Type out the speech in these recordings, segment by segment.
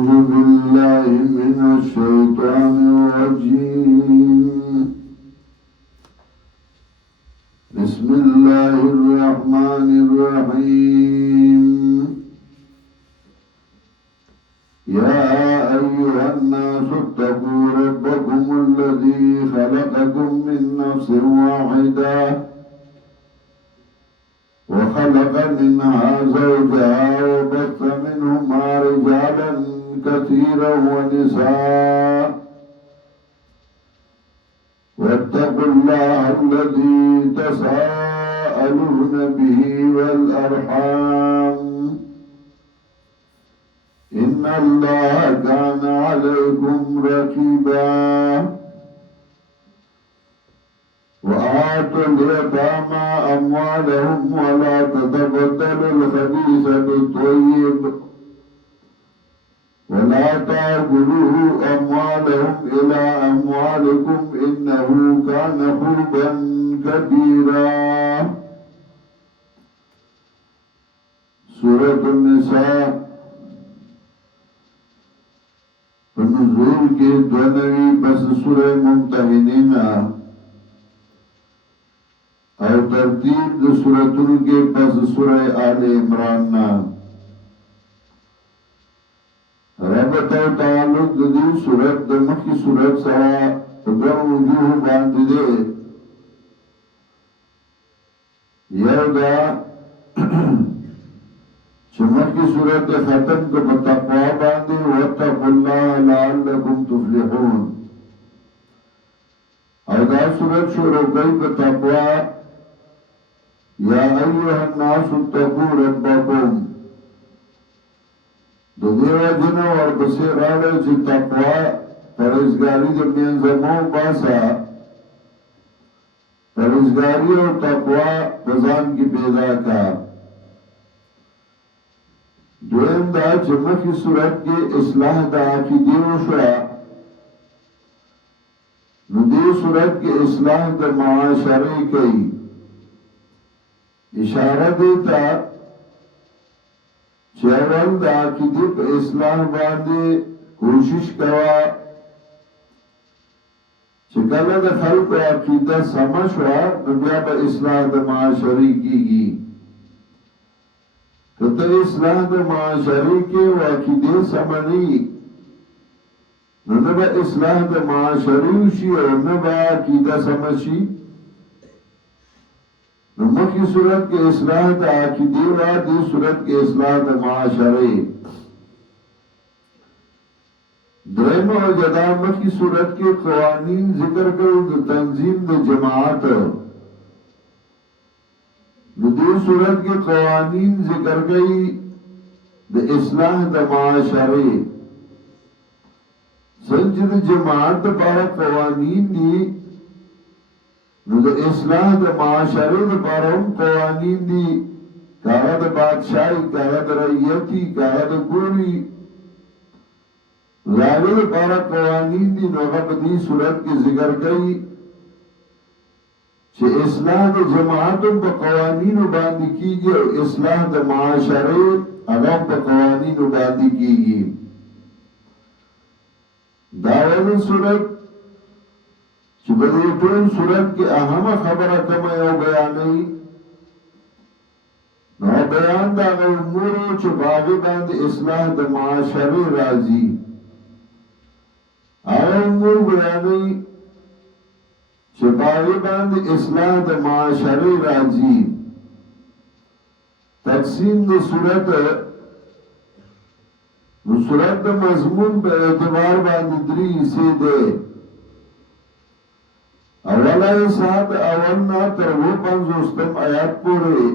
أعوذ بالله من الشيطان الرجيم بسم الله الرحمن الرحيم يا أيها الناس اتقوا ربكم الذي خلقكم من نفس واحدة وخلق منها زوجها وبث منهما رجالا كثيرا ونساء واتقوا الله الذي تساءلون به والأرحام إن الله كان عليكم رقيبا وآتوا اليتامى أموالهم ولا تتبدلوا الخبيث بالطيب ولا تأكلوا أموالهم إلى أموالكم إنه كان حوبا كبيرا. سورة النساء نزول کے دونوی پس سورہ ممتحنین اور ترتیب دو سورتوں کے پس سورہ آل عمران ربط و تعلق دی سورت دمخی سورت سوا دو وجوہ باند دے یو دا چمک کی صورت ختم کو بتقوی باندے واتقوا اللہ لعلکم تفلحون اور دا صورت شروع گئی بتقوی یا ایوہ الناس اتقوا ربکم دو دیو جنو اور بسی راڑے چی تقوی پرہیزگاری دے منظموں باسا پرہیزگاری اور تقوی بزان کی پیدا کا دویم دا چمکی صورت کے اصلاح دا عقیدی وشوا ندی صورت کے اصلاح دا معاشرے کئی اشارہ دیتا چیول دا عقیدی پا اصلاح باندے کوشش کوا چکل دا خلق عقیدہ سمشوا نبیا با اصلاح دا معاشرے کی گی تو اصلاح دا معاشرے کے واقعی سمنی نبا اصلاح دا معاشرے شی اور نبا عقیدہ سمشی نمکی صورت کے اصلاح دا عقیدی وادی صورت کے اصلاح دا معاشرے درم و جدامت کی صورت کے قوانین ذکر کرو دا تنظیم دا جماعت ندی صورت کے قوانین ذکر گئی دا اصلاح دا معاشرے سنجد جماعت دا پارا قوانین دی دا اصلاح دا معاشرے دا پارا ہم قوانین دی کارا دا بادشاہی کارا دا رئیتی کارا دا گوری ظاہر دا پارا قوانین دی نوغب دی صورت کے ذکر گئی چه اصلاح دا جماعتوں پا قوانینو باندی کی گی اور اصلاح دا معاشرے اغام پا قوانینو باندی کی گی داول صورت چه بدیتون صورت کے اہم خبر کم یو بیانی نو بیان دا امورو چه باغی باندی اصلاح دا معاشرے رازی امور بیانی چپاوی باند اصلاح دا معاشرے راجی تقسیم دا صورت دا مضمون پہ اعتبار باند دری حصے دے اولا سات اولنا ترہو پنزوستم آیات پورے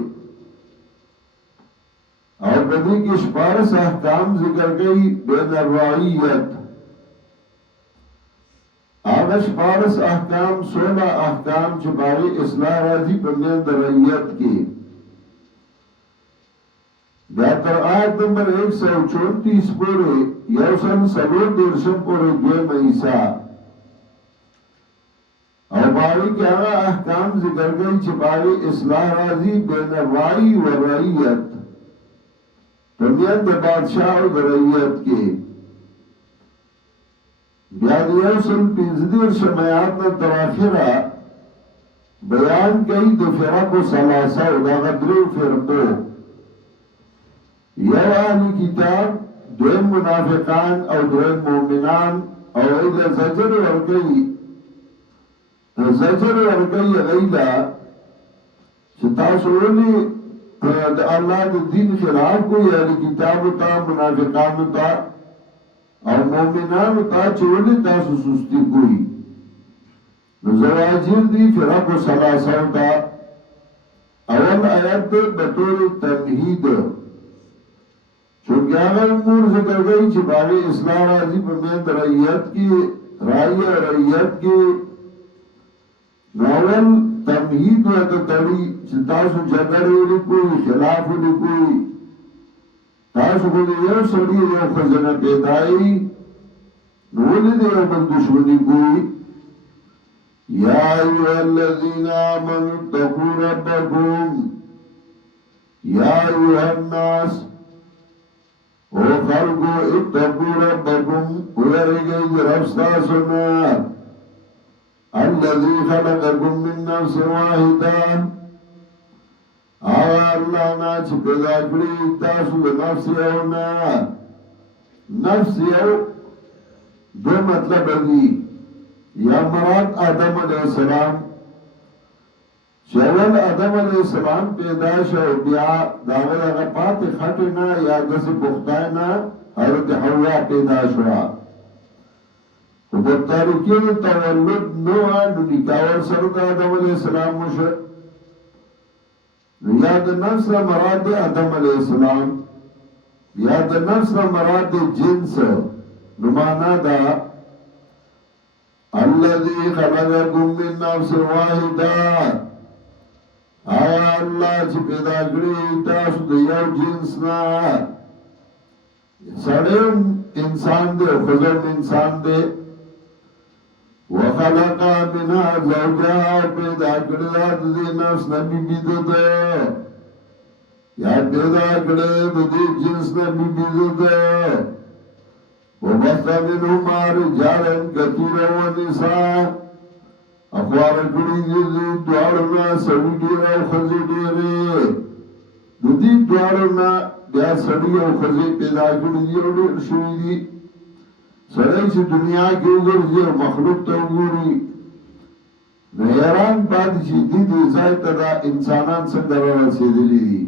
اور بدی کی شپارس احکام ذکر گئی بین الرعیت آغش پارس احکام 16 احکام چپاری اصلاح راضی پرمین در رعیت کی بیاتر آیت نمبر 134 پورے یوسن سبور درشن پورے دویم عیسیٰ اور باری کے آغا احکام ذکر گئی چپاری اصلاح راضی بین الرائی و رعیت پرمین در بادشاہ و در رعیت کی بیا د یو سل پنځه دېرشم آیات نه تر اخره بیان کوي د فرقو ثلاثه او دغه درې فرقو یو اهل کتاب دویم منافقان او دویم مؤمنان او ایله زجر ورکوي غیلا چې تاسو ولې د الله د دین خلاف کوي اهل کتابو ته منافقانو ته او مؤمنانو ته چې ولې تاسو سستی کوي نو زواجر دی فرق و ثلاثه ته اول آیت بطور تمهید چونکه هغه امور ذکر گئی چې باغی اصلاح راځي په میند رعیت کې رعیه رعیت کې ناول تمهید ورته تړي چې تاسو جګړه وکړئ خلاف وکړئ تاسو خو یو سړي یو خزانه پیدایي نو ولې یو بل دشمنی کوي یا ایها الذین آمنوا اتقوا ربکم یا ایها الناس او خلقو اتقوا ربکم ویریږئ رب ستاسو نه الذي خلقكم من نفس واحده الله نا چې پیدا کړی تاسو د نفس یو نه نفس یو دو مطلب دی یا مراد آدم علیہ السلام شاول آدم علیہ السلام پیدا شو بیا داغل اغا پات خطنا یا گس پختائنا حضرت حوا پیدا شوا و بطارکی تولد نوعا نکاور سرد آدم علیہ السلام مشر یاد نفس مراد آدم علیہ السلام یاد نفس مراد جنس نمانا دا الذي خلقكم من نفس واحده آیا اللہ چی پیدا کری تاسو د یو جنس نا سڑیم انسان دے خزم انسان دے وخلقا منها زوجها پیدا کری دی نفس نبی بیدد یا پیدا کری دی جنس نبی بیدد وبث منهما رجالا كثيرا ونساء اخوار کړي دي دوړنا سړي ډېر او خزي ډېر د دې دوړنا بیا سړي او خزي پیدا کړي دي او ډېر شوي دي سړي چې دنیا کې وګوري مخلوق ته وګوري نو حیران پاتې شي دې ځای ته دا انسانان څنګه رسېدلي دي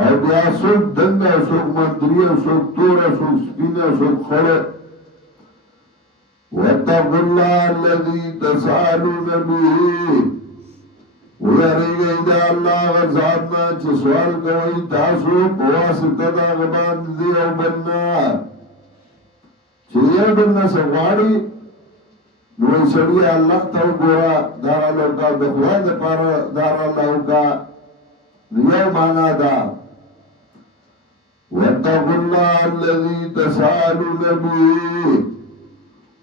او بیا څوک دنده څوک مندري څوک توره څوک سپینه څوک خړه واتقوا الله الذي تسألون به ويرجع إلى الله غزادنا چې سوال کوي تاسو په واسطه دا غبان دي او بننا چې یو بننا سوالي نو سړي الله ته وګورا دا الله کا د خدای لپاره دا الله کا یو معنا دا واتقوا الله الذي تسألون به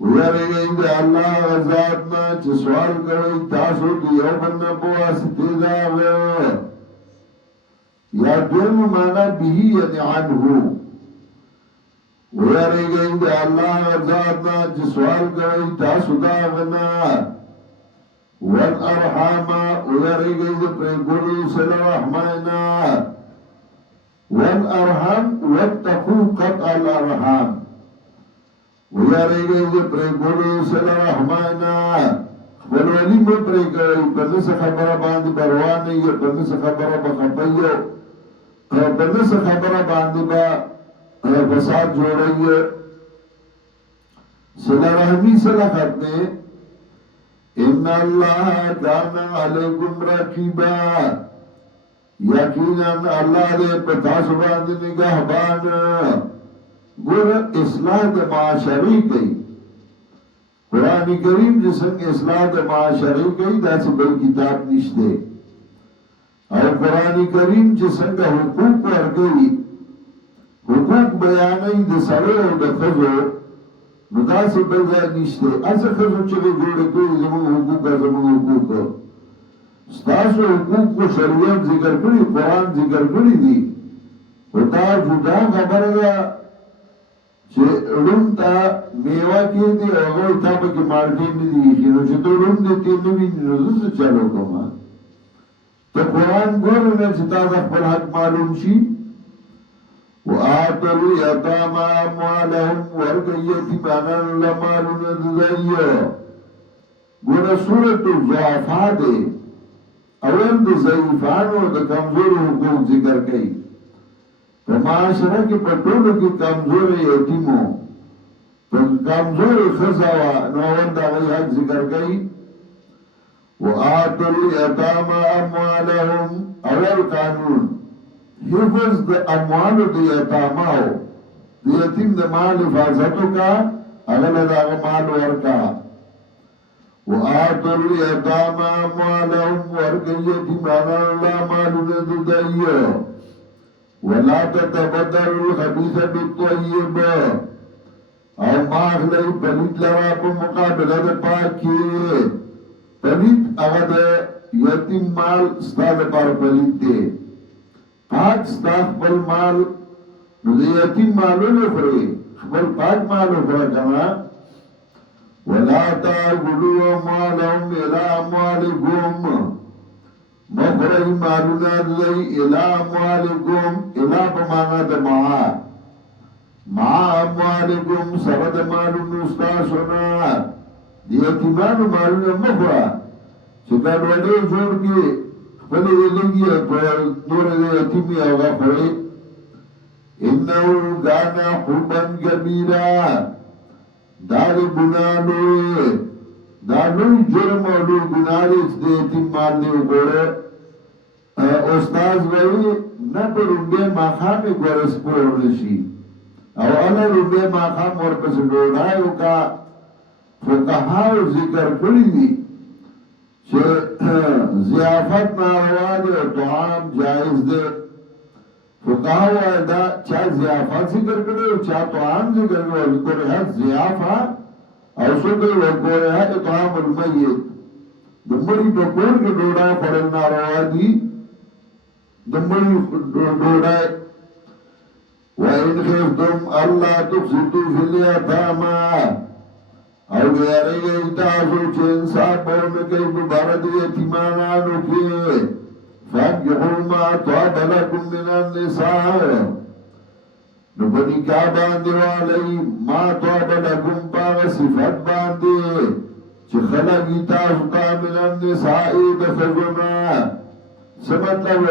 ویرگئی دے اللہ غزادنا چه سوال کوئی تاسو دیو بننا پواسطی داغے یا دوم مانا بیہی یعنی عنہو ویرگئی دے اللہ غزادنا چه سوال کوئی تاسو داغنا والارحاما ویرگئی دے پریگولی صلی رحمائنا والارحام واتقو قطع الارحام ویاریگئی دے پریگولو صلی رحمائنا خبرولی مو پریگئی پرنس خبر باندی بروانی یا پرنس خبر بخفیو پرنس خبر باندی با فساد جوڑی صلی رحمی صلی خطنے ان اللہ کانا علیکم رقیبا یقینا اللہ دے پتاسو باندی نگاہ بانا گور اصلاح دا معاشری کئی قرآن کریم جسنگ اصلاح دا معاشری کئی دا سی بل کتاب نشتے اور قرآن کریم جسنگ حقوق ورگئی حقوق بیانی دا سرے و دا خزو نو دا سی بل دا نشتے ایسا خزو چلے جوڑے کئی زمان حقوق کا زمان حقوق ستاسو حقوق کو شریعت ذکر کری قرآن ذکر کری دی و دا جدا خبر دا چې روم ته میوه کېږدي هغوی تا پکې مالټې نه دي ایښي نو چې ته روم دې تېر نه ویني نو زه څه چل وکړم ته قرآن ګورې نه چې تا ته خپل حق معلوم شي وآتوا اليتامى أموالهم ورکړئ یتیمانانو له مالونه د دوی ګوره سورة الضعفاء دی اول د ضعیفانو د کمزورو حقوق ذکر کوي په معاشره کې په ټولو کې کمزوري یتیم و په کمزوري ښځه وه نو اول د هغوی حق ذکر کوي وآتوا اليتامى أموالهم اول قانون حفظ د اموالو د یتاماو د یتیم د مال حفاظت وکړه هغه له د هغه مال ورکړه وآتوا اليتامى أموالهم ورکړئ یتیمانانو له مالونه د دوی ولا تتبدلوا الخبيث بالطيب او ما اخلئ پلید لرا په مقابله د پاکی پلید هغه د یتیم مال ستا دپاره پلید دی پاک ستا خپل مال نو د یتیم مالونه خورئ خپل پاک مال وخوره کنه ولا تاكلوا أموالهم إلى أموالكم مخرج مالنا لي إلى أموالكم إلى بمعنى مع أموالكم سرد مالنا استاسنا يتيمان مالنا مخرج چکر وڈے جوڑ کے خپلی لگی دور یتیمی آغا خورے انہو گانا خوبا کبیرا داری گناہلوئے دارلوی جرم اولو گناہلیس دیتی مالنی اگوڑے استاز بھائی نا پر انڈے ماخامی گورس پور نشی او انا انڈے ماخام ورپس ڈوڑایو کا فقہاو ذکر کری دی چھے ضیافت ناروا دے طعام جائز دے فقهاو دا چا ضیافت ذکر کرے چا طعام ذکر کرے وذکرها ضیافہ او سکر وذکرها اطعام المیت دمڑی پکور کے ڈوڑا پڑھن ناروا دی دمڑی ڈوڑا وَإِنْ خِفْتُمْ أَلَّا تُقْسِطُوا فِي الْيَتَامَى او گیارے گئی تاسو چه انصاف بولنے کئی ببارد یتیمانانو کے فَانْكِحُوا مَا طَابَ لَكُم مِّنَ النِّسَاءِ نو بنکاح باندے والی ما طَابَ لَكُم پاغ صفت باندے چه خلقی تاسو تا من النِّسَاءِ دخزونا سمطلب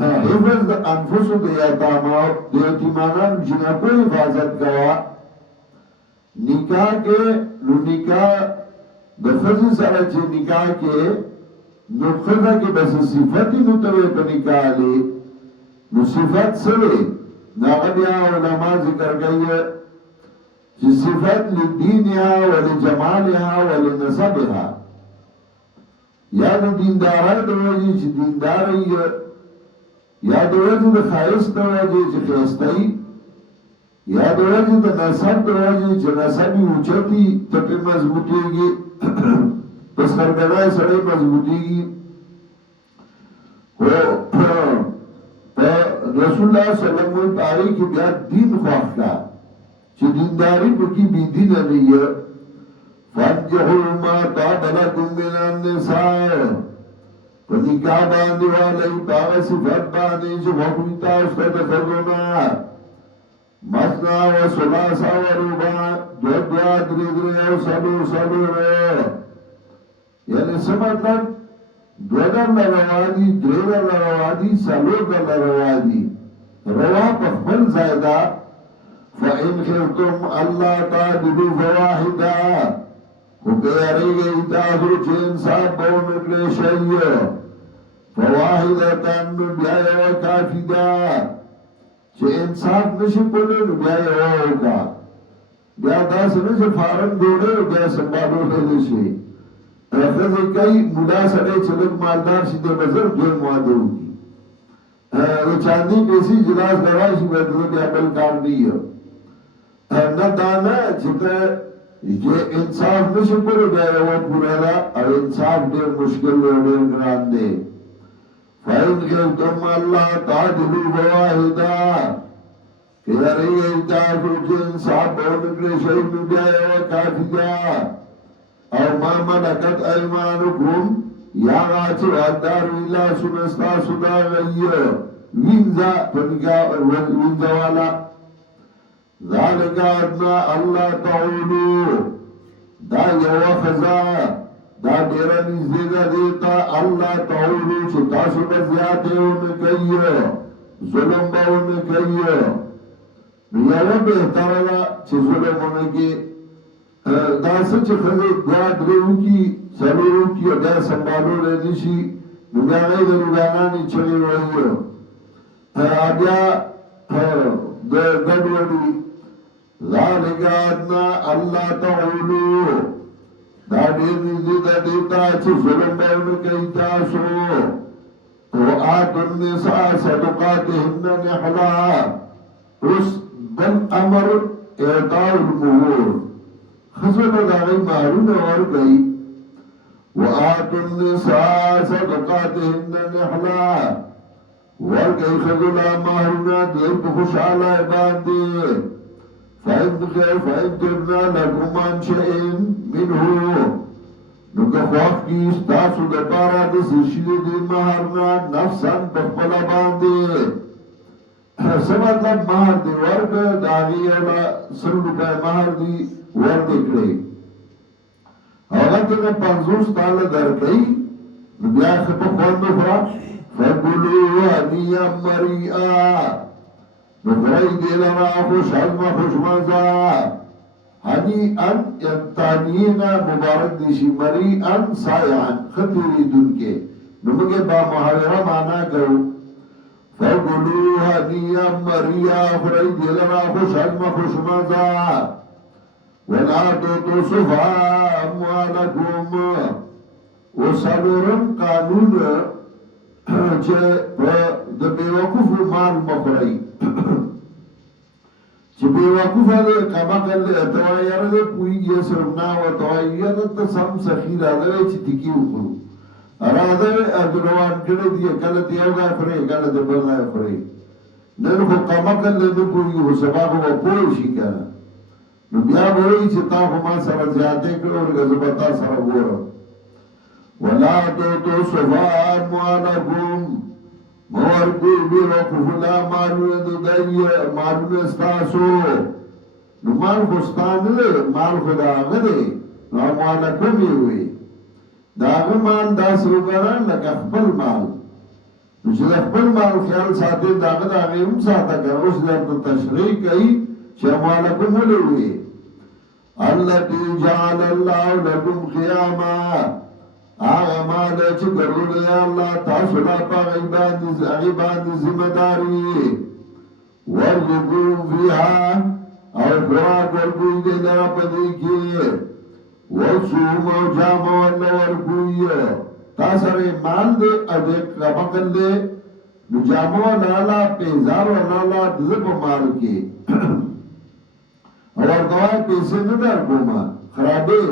حفظ دا انفسو دا یتیمانانو جنا کوئی حفاظت کوا نکاح کے نو نکاح دا خزی سارا چه نکاح کے نو خزا کے بس صفتی نو توی پا نکاح لے نو صفت سوے ناغبیا علماء ذکر گئی ہے چه صفت لدینها ولی جمالها ولی نصبها یا دا دیندارای دا وجی چه دینداری یا دا وجی دا خائص دا وجی چه خیستایی یا د وجه د نسب د وجه چې نسبی اوچتی ته پې مضبوطېږي په سرګنای سړی مضبوطېږي خو په رسول الله صلی الله علیه وسلم په هغې کې بیا دین خوښ کړه چې دینداري پکې بېدینه نه وي فانکحوا ما طاب لکم من النساء په نکاح باندې والی په هغه صفت باندې چې خوښ وي تاسو ته د ښځو نه مثنا و ثلاثا و رباع دو دری او سلو یعنی سمطلب دو در لروادی دری در لروادی سلو در لروادی روا پخبل زائدہ فَإِنْ خِفْتُمْ أَلَّا تَعْدِلُوا فَوَاحِدًا حکیاری گئی تاثر چه انصاف بونکلے شیئ فَوَاحِدَةً بیائی و کافیدہ چه انصاف نشی پولے نو بیا یو ہوگا بیا دا سنے چه فارم دوڑے نو بیا سنبالو نشی خزی کئی مولا سڑے چلک مالدار شده بزر دوی موادو ہوگی چاندی پیسی جلاس دواشی بیدو بیا بلکار نہیں ہو نا دانا چه انصاف نشی پولے بیا یو پورا دا اور انصاف دیر مشکل دیر گران دے فَإِنْ خِفْتُمْ أَلَّا تَعْدِلُوا فَوَاحِدًا کہ یری تاسو چې انصاف ونکړئ شئ نو بیا یوه کافي ده او ما ملکت ایمانکم یا هغه چې واکدار وي لاسونه ستاسو د هغه وینځه په نکاح وینځه والا ذالک ادنا الله تعولو دا یوه ښځه دا ډېره نږدې ده دې ته الله تعولو چې تاسو به زیاتې ونه کوي ظلم به ونه کوي نو یوه بهتره ده چې ظلم ونه کړي دا څه چې ښځې دوه درې وکړي څلور وکړي او بیا سنبالولی نه شي نو بیا هغوی د روګانانې چغې وهي بیا د ګډوډي ذالک ادنا الله تعولو دا ډېر نږدې ده دې ته چې ظلم به ونه کوي تاسو وآتوا النساء صدقاتهن نحلا اوس بل امر اعطاء المهور ښځو ته د هغوی مهرونه ورکوي وآتوا النساء صدقاتهن نحلا ورکوي ښځو له مهرونه د دوی په خوشحالۍ باندې فإن تبن لكم عن شيء منه نو که خواه کی ستاسو د پاره د څه د مهرنا نفسا په خپله باندې څه مطلب مهر دی ورکړه د هغې یوله 100 روپۍ مهر دی ورکړې کړئ هغه ته نه 50 تاله درکوي نو بیا ښه په خوند وخوره فکلوا هنیئا مریئا نو خورئ دې لره خوشحالمه خوشمزه هنیئا تانیینا مبارک دی شي مریئا سایعا ښه تېرېدونکې نو موږ با محاوره معنا کوو فکلوا هنیئا مریئا خورئ دې لره خوشحالمه خوشمزه ولا تؤتوا السفهاء أموالكم وڅلورم قانون چې د بېوقوفو مال مه خورئ چې بېوقوفه دی کمعقل دی ته وایې یاره دی پوهېږي یې صرف نه ورته وایي یاره ته سم سخي راځه وی چې تکي وخورو راځه وی روان کړی دی کله ته یو ځای خورې کله ته بل ځای خورې نن خو کمعقل دی نه پوهېږي خو سبا خو به پوه شي که نه نو بیا به وایي چې تا خو ما سره زیاتې کړو لکه زه به تا سره ګورم ولا تؤتوا السفهاء أموالكم مورکوی بېوقوفو لا مالونه د دوی مالونه ستاسو نو مال خو ستا نه دی مال خو د هغه دی نو اموالکم یې وایي د هغه مال داسې وګڼه لکه خپل مال نو چې د خپل مال خیال ساتې د هغه د هغې هم ساته که اوس درته تشریح کوي چې اموالکم ولې وایي التي جعل الله لكم قیاما آغا مالا چه کرول دی اللہ تاسو لا پا غیبان ذمداری ورزقون فیها او خوراک ورکوی دی لرا پدی کی ورسوم او جام والله ورکوی تاثر مال دی ادھک رمقل دی نو جامو لالا پیزار و لالا دزب مال کی اور دوائی پیسے ندر کوما خرابے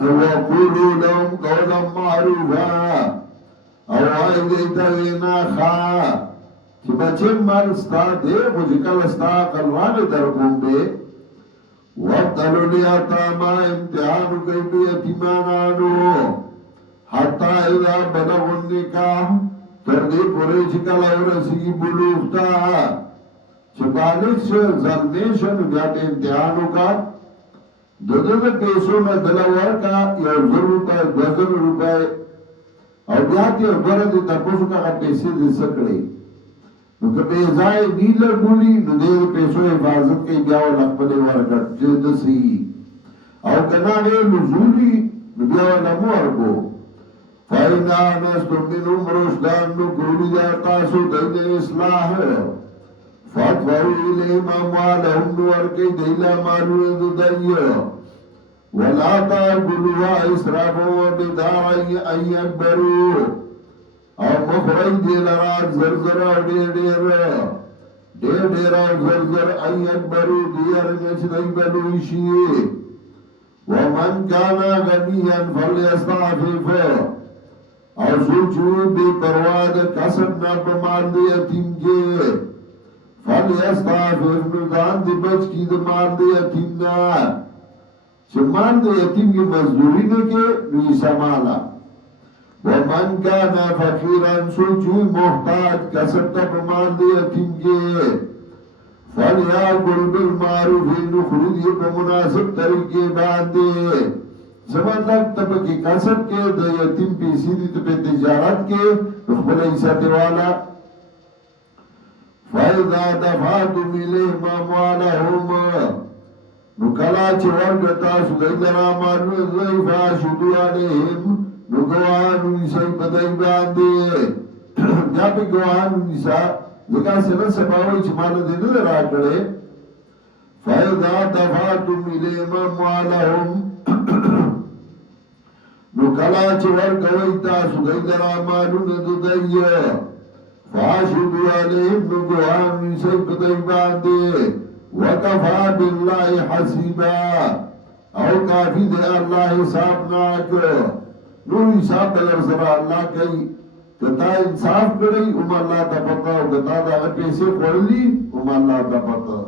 وقولوا لهم قولا معروفا او آئی دیتا وینا خوا چی بچه مال ستا دے خوشکل ستا قلوان در بومبے وابتلو لیاتاما امتحانو کئی بی اتیمانانو حتی اذا بلغ النکاح تردی پوری چکل ورسی بلوغتا چی بالغ شو زلنیشن بیات امتحانو کا دو پیسو میں دلا ورکا یو 100 روپے 2000 روپے او بیا ته ورته د تاسو کا پیسې دې سکړې نو که به ځای نیل ګولي نو دې پیسو حفاظت کوي بیا ول خپل ورکړ چې د سي او کنا نه نزولي نو بیا ول ورکو فاینا نستمنو مرشدان نو ګولي دا تاسو د اصلاح فاتوارو إليهم أموالهم ورکی دیلا مالون ددائی ولا تاکلوا اسرافا وبدارا ان یکبرو او مخرج دیلرا زرزر دیر زرزر ان یکبرو دیر نچنی بلوشی ومن کانا غنیا فلیستعفف او سوچو بے پرواد کسب نا پمال دی یتیم کے فلا فلیستعفف نزان دی بچ کی دی مال دی یتیمنا چه مال دی یتیم کی مزدوری نکے نیسا مالا ومن کانا فقیران سوچوی محتاج کسبتا پمال دی یتیم کے فلیاکل بالمعروف نخردی پا مناسب طریقے باندے زمانتک تب کی کسب کے دی یتیم پیسی دی تب تجارت کے رخبل عیسیٰ والا فَإِذَا دَفَعْتُمْ إِلَيْهِمْ أَمْوَالَهُمْ نُكَلَا چِوَرْگَ تَاسُ دَيْدَرَا مَانُ الضَّيْفَ شُدُوا عَلَيْهِمْ نُگَوَانُ نِسَيْ بَدَيْ بَاندے جا پہ گوانو نسا ذکا سنہ سباوی چمانا دینے در آکڑے فَإِذَا دَفَعْتُمْ إِلَيْهِمْ أَمْوَالَهُمْ نُكَلَا چِوَرْگَ تَاسُ دَيْدَرَا مَانُ الضَّيْفَ فاشهدوا عليهم نگوان نیسے بدائی باندے وکفا باللہ حسیبا او کافی دے اللہ حساب ناک نو حساب دلر سرا اللہ کئی کتا انصاف کرئی ام اللہ تا پتا و کتا دا پیسے خوڑ لی ام اللہ تا پتا